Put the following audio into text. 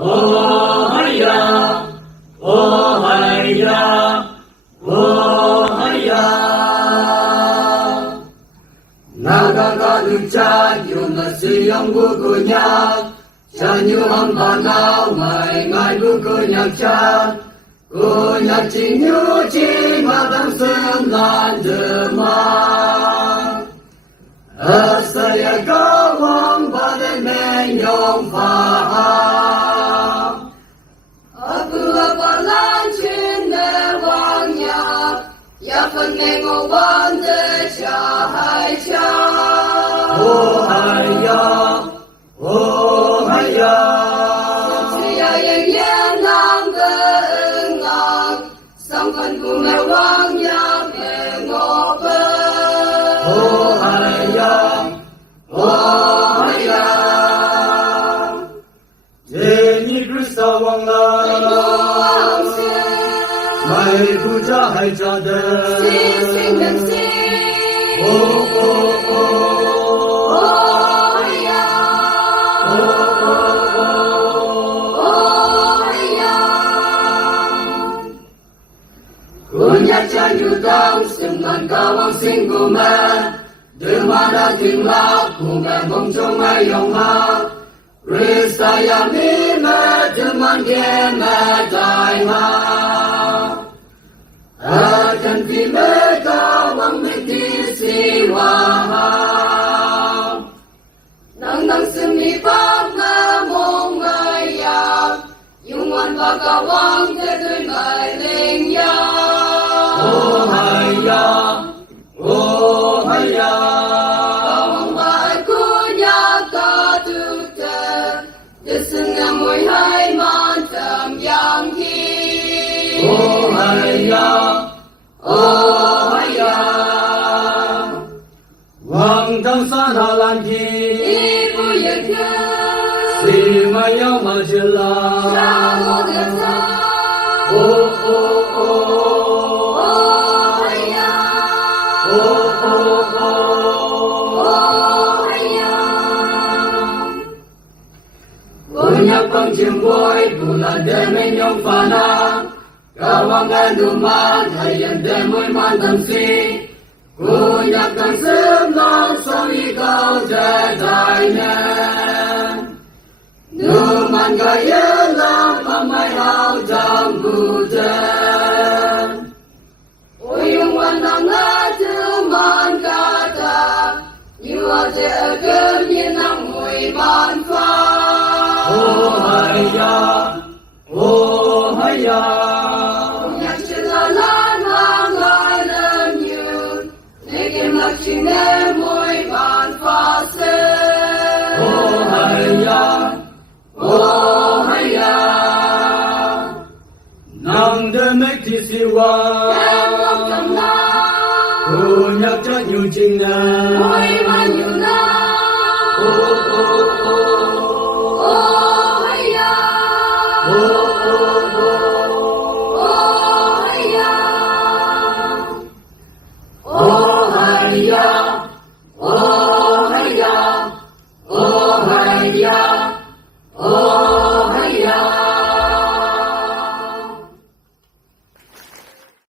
Ohaya, Ohaya, Ohaya. Nagagalucha yung nasiyang buko niya, siya niyo ang banaw, ngay buko niya siya. Kunyak ching yu ching madang sen lan jema. Asaya gawang badai men yong fa. Aku apalan chin de wang ya, ya fen ne ngo wan de xia hai xia. Oh hai ya, oh hai ya. Xia yang yan nam de ngang, sang kan ku me wang ya me ngo pe. Oh hai ya, oh hai ya. Jenny Krista wang la, mai bu cha hai cha de. Oh oh oh, oh ya, oh oh oh ya. Kunyak chan yu dang sim nan kawang sing ku me, de ma da ting la ku me mong chong mai yong ha. Krista ya mi me de man ge me dai ha. A chân phi me kawang me ti si wa ha. Nang nang sim mi pa me mong mai ya, yung an pa kawang te tui mai ling ya. Oh hai ya, oh hai ya. Kawang mai ku ya ka tu te, de sing am mui hai man tam yang ki. Oh hai ya, oh hai ya. Wang tang san ha lan ki, đi bu yên kia, si ma yao ma chi la. cha ngô địa sa. Oh oh oh, Oh hay ya, oh oh oh. oh hay ya. Kunyak pang chim boy, bulan de men yong fa na. Kawang an duman, hayan de moy man tam si. Kunyak tang sim long song ikaw jai nyan. Duman gaya lang pamay hao jang bujan. Uyung wan nang nga tu man kata, you are the girl yin nang mui man fa. Oh hai ya, oh hai ya. Nhạc chân là lan hàng ai lên như, để kiếm lạc chinh em môi bàn pha xe. Oh hai ya, oh hai ya. Nang de mek ti si wa. Em ngọc cầm na, Kunyak chan yu ching na. môi bàn yu na. Oh oh oh, Oh hay ya, oh oh oh. oh hay ya. Oh hai ya.